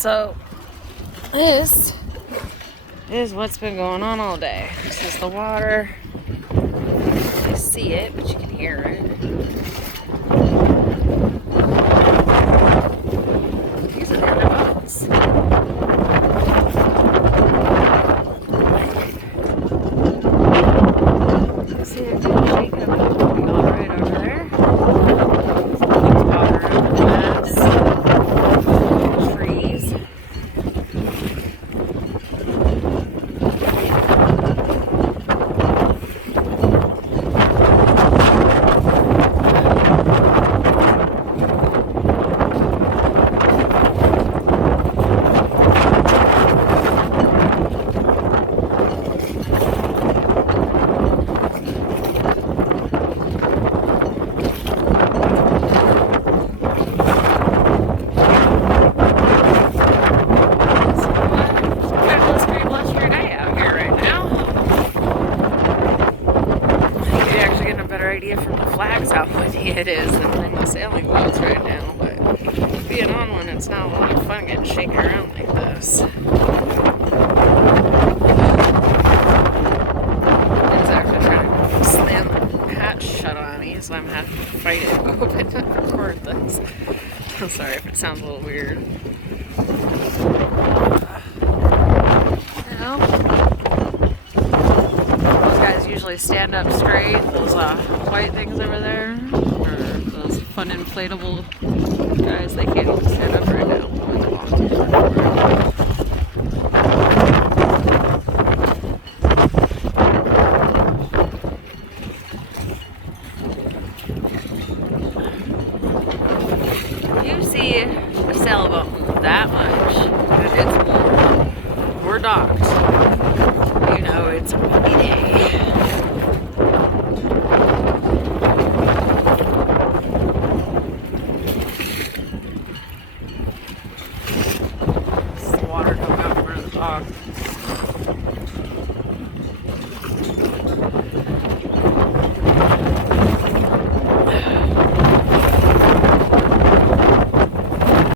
So this is what's been going on all day. This is the water. You see it, but you can hear it. These are the other boats. You see it shaking about the yacht right over there. There's water in the grass. Trees. Idea from the flags how windy it is than from the sailing boats right now, but being on one, it's not a lot of fun getting shaken around like this. It's actually trying to slam the hatch shut on me, so I'm having to fight it open to record this. I'm sorry if it sounds a little weird. Usually stand up straight. Those white things over there, or those fun inflatable guys, they can't even stand up right now. You see a sailboat move that much, and it's warm. We're docked. You know it's a windy day.